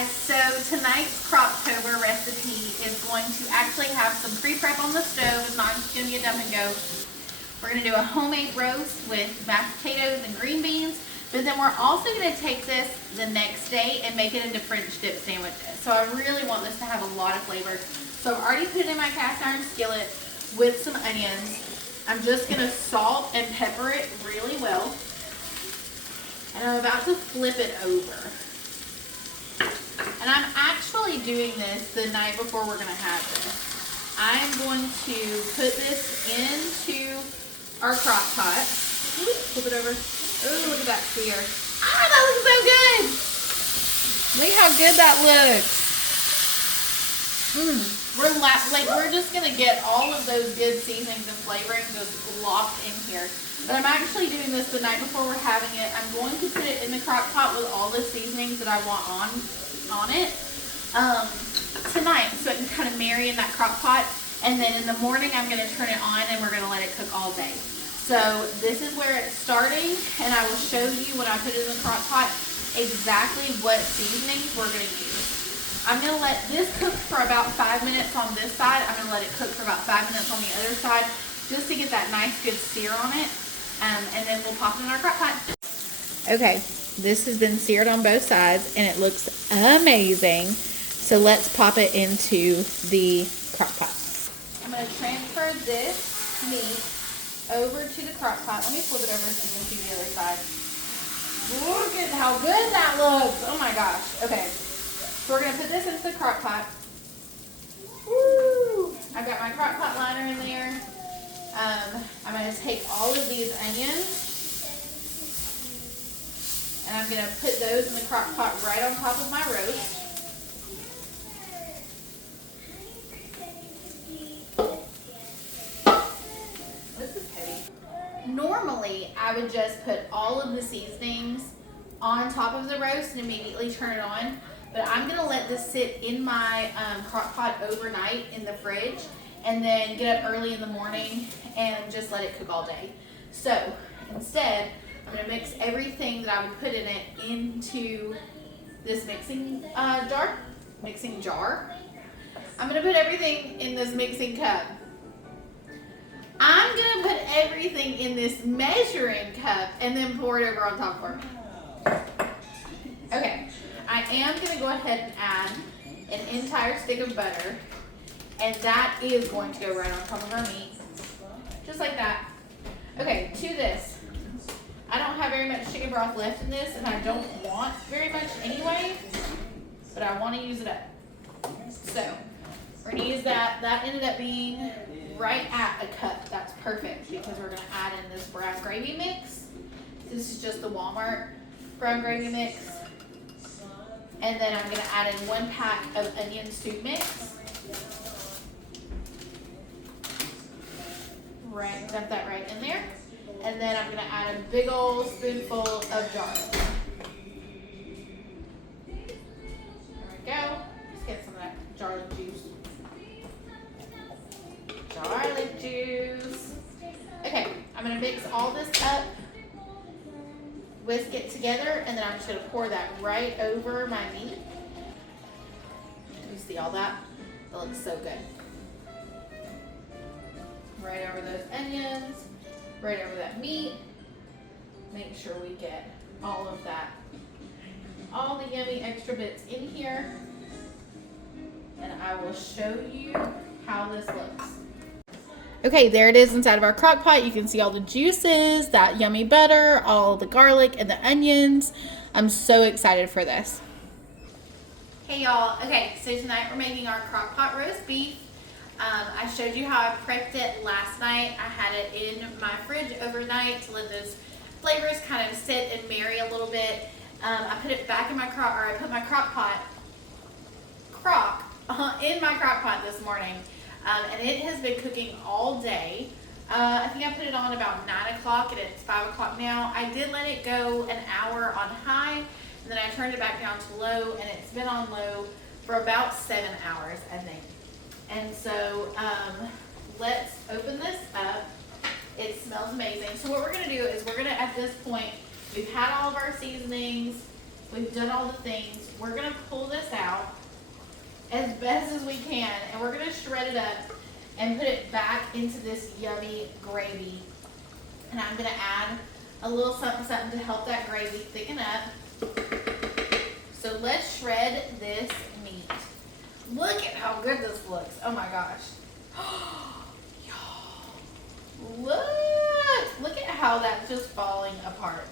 guys, so tonight's Crocktober recipe is going to actually have some pre-prep on the stove. It's not just going to be a dump and go. We're going to do a homemade roast with mashed potatoes and green beans, but then we're also going to take this the next day and make it into French dip sandwiches. So I really want this to have a lot of flavor. So I've already put it in my cast iron skillet with some onions. I'm just going to salt and pepper it really well. And I'm about to flip it over. And I'm actually doing this the night before we're going to have this. I'm going to put this into our crock pot. Flip it over. Oh, look at that sear. Ah, that looks so good. Look how good that looks. We're just going to get all of those good seasonings and flavorings just locked in here. But I'm actually doing this the night before we're having it. I'm going to put it in the crock pot with all the seasonings that I want on it tonight, so it can kind of marry in that crock pot. And then in the morning, I'm going to turn it on and we're going to let it cook all day. So this is where it's starting, and I will show you when I put it in the crock pot exactly what seasonings we're going to use. I'm going to let this cook for about 5 minutes on this side. I'm going to let it cook for about 5 minutes on the other side, just to get that nice good sear on it. And then we'll pop it in our crock pot. Okay, this has been seared on both sides and it looks amazing. So let's pop it into the crock pot. I'm going to transfer this meat over to the crock pot. Let me flip it over so you can see the other side. Look at how good that looks. Oh my gosh. Okay, so we're going to put this into the crock pot. Woo! I've got my crock pot liner in there. I'm going to take all of these onions and I'm going to put those in the crock pot right on top of my roast. This is heavy. Normally, I would just put all of the seasonings on top of the roast and immediately turn it on, but I'm going to let this sit in my crock pot overnight in the fridge and then get up early in the morning and just let it cook all day. So instead, I'm going to mix everything that I would put in it into this mixing jar. I'm going to put everything in this mixing cup. I'm going to put everything in this measuring cup and then pour it over on top for me. Okay, I am going to go ahead and add an entire stick of butter, and that is going to go right on top of our meat. Just like that. Okay, to this. I don't have very much chicken broth left in this, and I don't want very much anyway, but I want to use it up. So, we're going to use that. That ended up being right at a cup. That's perfect because we're going to add in this brown gravy mix. This is just the Walmart brown gravy mix. And then I'm going to add in 1 pack of onion soup mix. Right, dump that right in there. And then I'm going to add a big old spoonful of garlic. There we go. Let's get some of that garlic juice. Garlic juice. Okay, I'm going to mix all this up, whisk it together, and then I'm just going to pour that right over my meat. You see all that? That looks so good. Right over those onions, right over that meat. Make sure we get all of that, all the yummy extra bits in here. And I will show you how this looks. Okay, there it is inside of our crock pot. You can see all the juices, that yummy butter, all the garlic and the onions. I'm so excited for this. Hey y'all, okay, so tonight we're making our crock pot roast beef. I showed you how I prepped it last night. I had it in my fridge overnight to let those flavors kind of sit and marry a little bit. I put it back in my I put my crock in my crock pot this morning. And it has been cooking all day. I think I put it on about 9 o'clock and it's 5 o'clock now. I did let it go an hour on high, and then I turned it back down to low, and it's been on low for about 7 hours, I think. And so let's open this up. It smells amazing. So what we're going to do is we're going to, at this point, we've had all of our seasonings, We've done all the things. We're gonna pull this out as best as we can, and we're gonna shred it up and put it back into this yummy gravy. And I'm gonna add a little something something to help that gravy thicken up. So let's shred this meat. Look at how good this looks. Oh my gosh. Y'all, look at how that's just falling apart.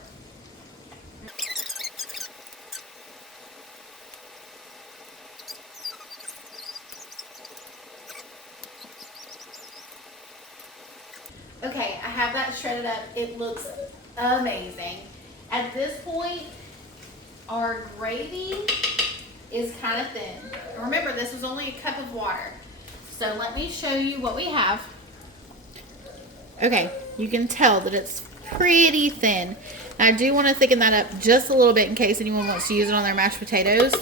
Okay, I have that shredded up. It looks amazing. At this point, our gravy is kind of thin. Remember, this was only a cup of water. So let me show you what we have. Okay, you can tell that it's pretty thin. I do want to thicken that up just a little bit in case anyone wants to use it on their mashed potatoes.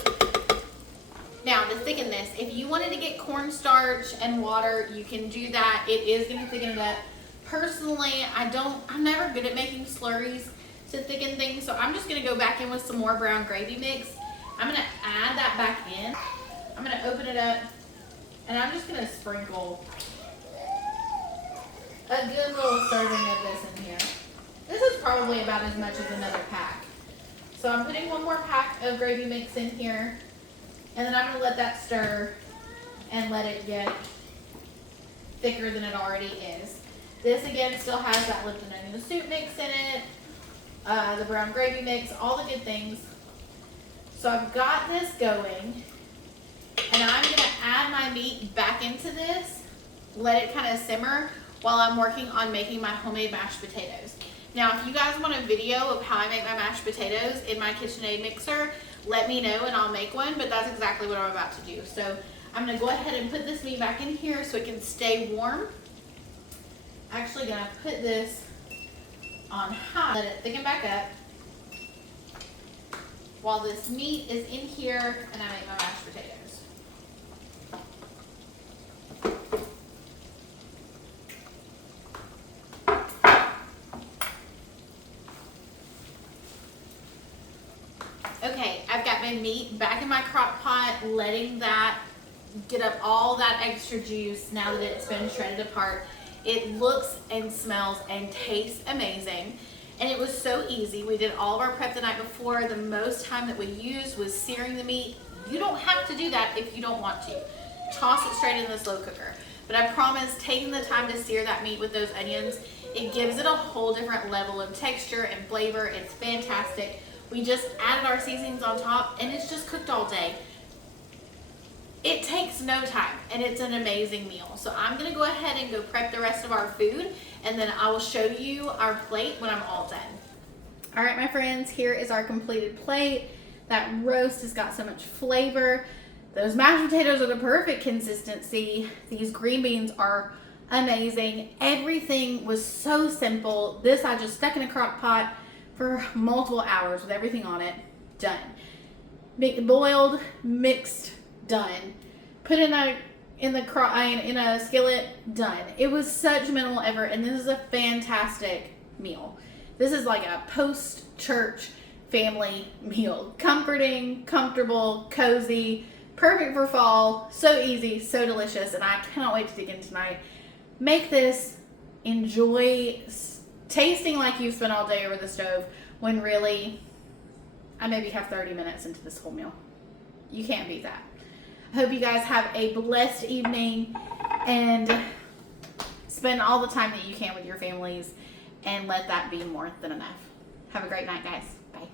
Now, to thicken this, if you wanted to get cornstarch and water, you can do that. It is going to thicken it up. Personally, I'm never good at making slurries to thicken things, so I'm just going to go back in with some more brown gravy mix. I'm going to add that back in. I'm going to open it up, and I'm just going to sprinkle a good little serving of this in here. This is probably about as much as another pack. So I'm putting one more pack of gravy mix in here, and then I'm going to let that stir and let it get thicker than it already is. This again still has that Lipton onion soup mix in it, the brown gravy mix, all the good things. So I've got this going, and I'm going to add my meat back into this, let it kind of simmer while I'm working on making my homemade mashed potatoes. Now, if you guys want a video of how I make my mashed potatoes in my KitchenAid mixer, let me know and I'll make one, but that's exactly what I'm about to do. So I'm going to go ahead and put this meat back in here so it can stay warm. Actually going to put this on high, let it thicken back up while this meat is in here and I make my mashed potatoes. Okay, I've got my meat back in my crock pot, letting that get up all that extra juice now that it's been shredded apart. It looks and smells and tastes amazing. And it was so easy. We did all of our prep the night before. The most time that we used was searing the meat. You don't have to do that if you don't want to. Toss it straight in the slow cooker. But I promise, taking the time to sear that meat with those onions, it gives it a whole different level of texture and flavor. It's fantastic. We just added our seasonings on top and it's just cooked all day. It takes no time and it's an amazing meal. So I'm gonna go ahead and go prep the rest of our food and then I will show you our plate when I'm all done. All right, my friends, here is our completed plate. That roast has got so much flavor. Those mashed potatoes are the perfect consistency. These green beans are amazing. Everything was so simple. This I just stuck in a crock pot for multiple hours with everything on it. Done. Boiled, mixed, done. Put in a skillet, done. It was such minimal effort, and this is a fantastic meal. This is like a post-church family meal. Comforting, comfortable, cozy, perfect for fall. So easy, so delicious, and I cannot wait to dig in tonight. Make this, enjoy tasting like you've spent all day over the stove when really I maybe have 30 minutes into this whole meal. You can't beat that. I hope you guys have a blessed evening and spend all the time that you can with your families and let that be more than enough. Have a great night, guys. Bye.